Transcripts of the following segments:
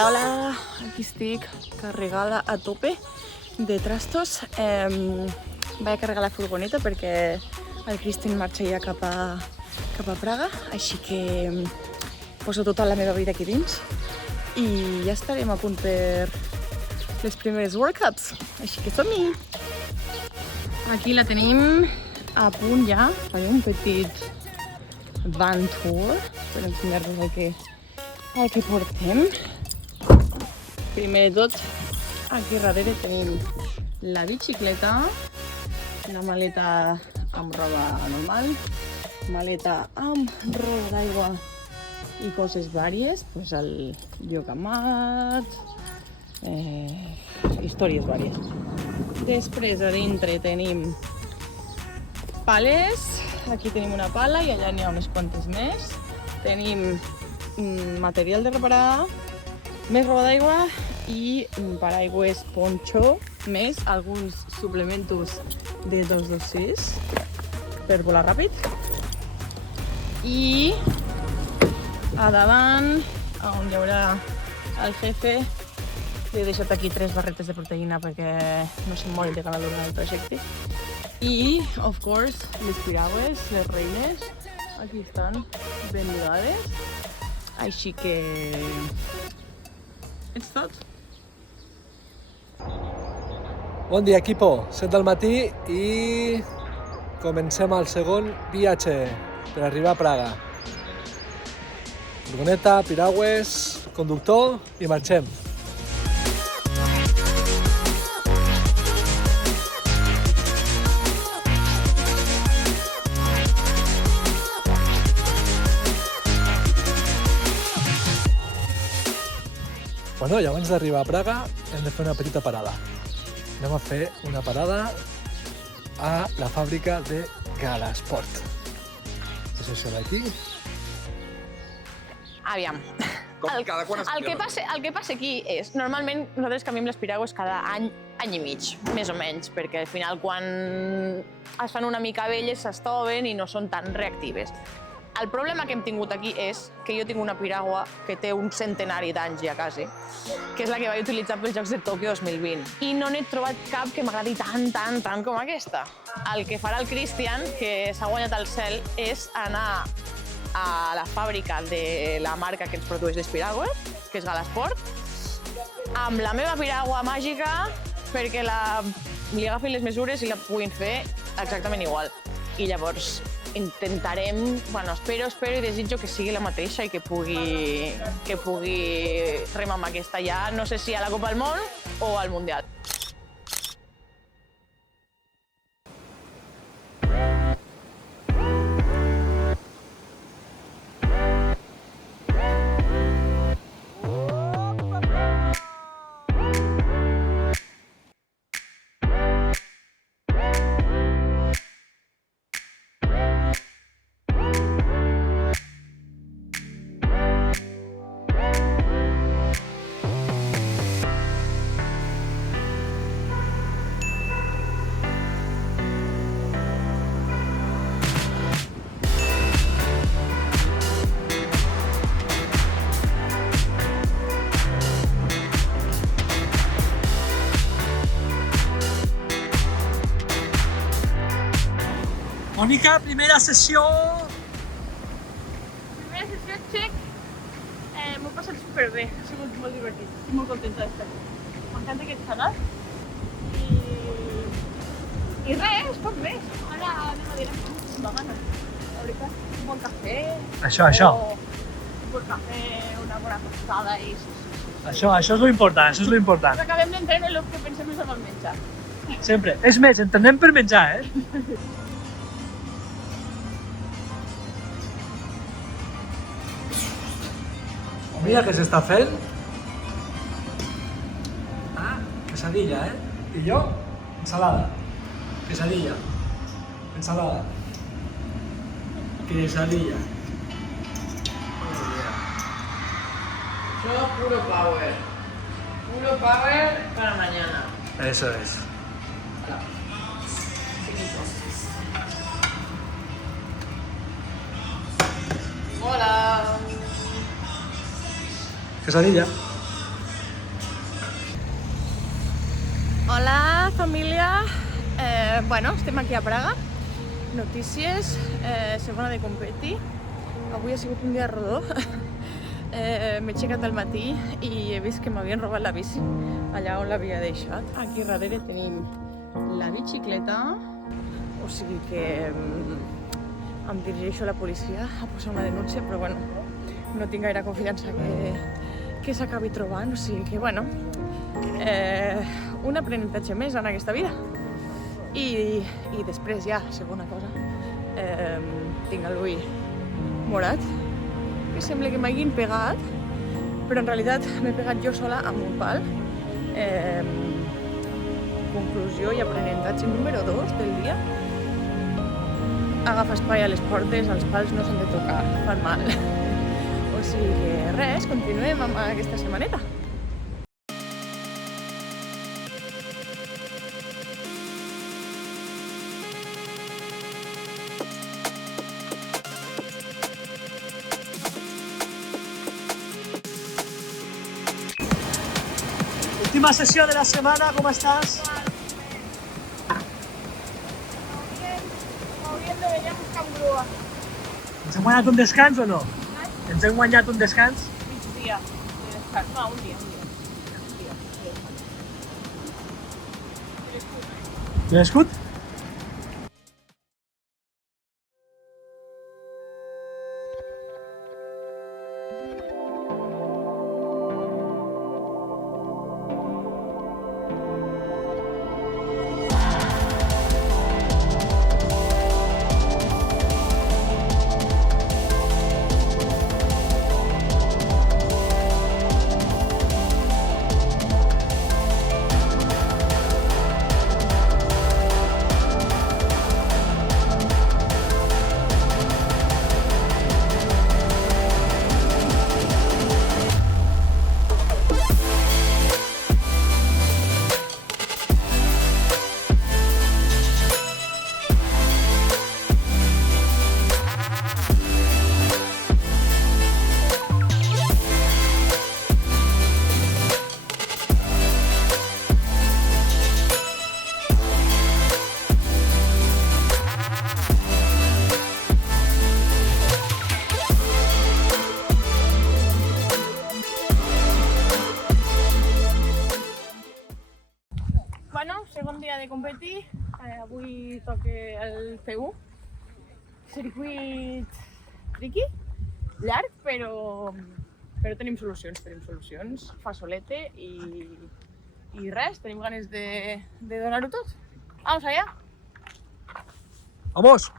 Hola, hola, aquí estic carregada a tope de trastos. Vaig a carregar la furgoneta perquè el Cristian marxa ja cap a Praga, així que poso tota la meva vida aquí dins i ja estarem a punt per les primeres workouts, així que som-hi! Aquí la tenim a punt ja, faré un petit van tour per ensenyar-vos el que portem. Primer de tot, aquí darrere tenim la bicicleta, la maleta amb roba normal, maleta amb roba d'aigua i coses vàries, pues el yogamat, històries vàries. Després a dintre tenim pales, aquí tenim una pala i allà n'hi ha unes quantes més. Tenim material de reparar, més roba d'aigua i paraigües poncho, més alguns suplementos de 226 per volar ràpid. I a davant, on hi haurà el jefe, li he deixat aquí 3 barretes de proteïna perquè no se'n mori de gana durant el trajecte. I, of course, les piragües, les reines, aquí estan ben lligades. Així que és tot. Bon dia, equipo. 7 del matí i comencem el segon viatge per arribar a Praga. Furgoneta, piragües, conductor i marxem. Bueno, i abans d'arribar a Praga hem de fer una petita parada. Anem a fer una parada a la fàbrica de Galasport. És això d'aquí. Aviam. El que passa aquí és, normalment nosaltres canviem les piragües cada any i mig, més o menys, perquè al final quan es fan una mica velles s'estoven i no són tan reactives. El problema que hem tingut aquí és que jo tinc una piragua que té un centenari d'anys ja quasi, que és la que vaig utilitzar pels Jocs de Tòquio 2020. I no n'he trobat cap que m'agradi tant com aquesta. El que farà el Cristian, que s'ha guanyat el cel, és anar a la fàbrica de la marca que ens produeix les piragües, que és Galasport, amb la meva piragua màgica perquè li agafin les mesures i la puguin fer exactament igual. I llavors intentarem, bueno, espero i desitjo que sigui la mateixa i que pugui remar amb aquesta ja, no sé si a la Copa del Món o al Mundial. Mònica, primera sessió! Primera sessió, check. M'ho he passat superbé, ha sigut molt divertit. Estic molt contenta d'estar aquí. M'encanta aquest salat. I res, poc més. Ara anem a dir amb gana. La veritat, un bon cafè. Això. Un bon cafè, una bona tostada i... Això és lo important, això és lo important. Però acabem d'entrar en el que pensem és amb el menjar. Sempre. És més, entrenem per menjar, eh? Mira què s'està fent. Ah, quesadilla, eh? I jo, ensalada. Quesadilla. Ensalada. Quesadilla. Eso, puro power. Puro power para mañana. Eso es. Hola. Quesadilla. Hola, família. Bueno, estem aquí a Praga. Notícies, segona de competi. Avui ha sigut un dia rodó. M'he aixecat al matí i he vist que m'havien robat la bici allà on l'havia deixat. Aquí darrere tenim la bicicleta, o sigui que em dirigeixo a la policia a posar una denúncia, però bueno, no tinc gaire confiança que s'acabi trobant, o sigui que bueno, un aprenentatge més en aquesta vida. I després ja, segona cosa, tinc l'ull morat, que sembla que m'hagin pegat, però en realitat m'he pegat jo sola amb un pal. Conclusió i aprenentatge número 2 del dia. Agafa espai a les portes, els pals no s'han de tocar, fan mal. O sigui que res, continuem amb aquesta setmaneta. Última sessió de la setmana, com estàs? Moviendo, veníamos con grúa. Ens hem guanyat un descans o no? Ens hem guanyat un descans? Un día de descanso. No, un día. I l'escut? Bueno, segon dia de competir, avui toca el C1, circuit tricky, llarg, però tenim solucions, fa solete i res, tenim ganes de donar-ho tot. Vamos allá! Vamos!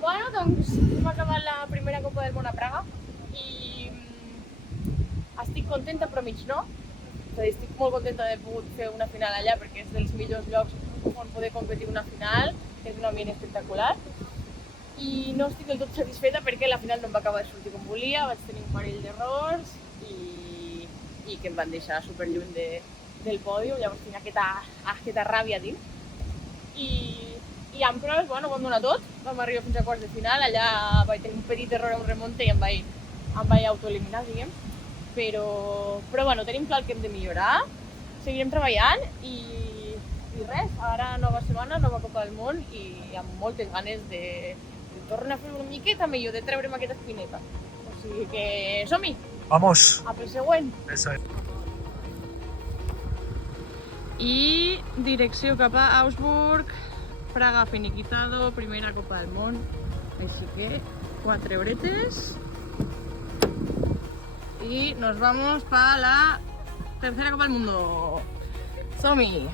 Bueno, doncs hem acabat la primera Copa del Món a Praga i estic contenta però mig no. És a dir, estic molt contenta d'haver pogut fer una final allà perquè és dels millors llocs on poder competir una final, és un ambient espectacular. I no estic del tot satisfeta perquè la final no em va acabar de sortir com volia, vaig tenir un parell d'errors i que em van deixar superlluny del pòdium, llavors tinc aquesta ràbia dins. I en proves, bueno, ho vam donar tot, vam arribar fins a quarts de final, allà vaig tenir un petit error a un remonte i em vaig autoeliminar, diguem. Però bueno, tenim clar el que hem de millorar, seguirem treballant i res, ara nova setmana, nova Copa del Món i amb moltes ganes de tornar a fer una miqueta millor, de treure'm aquesta espineta. O sigui que som-hi! Vamos. A pel següent! Eso es. I direcció cap a Augsburg, Praga finiquitado, primera Copa del Món. Així que 4 horetes. Y nos vamos para la tercera Copa del Mundo. Som-hi!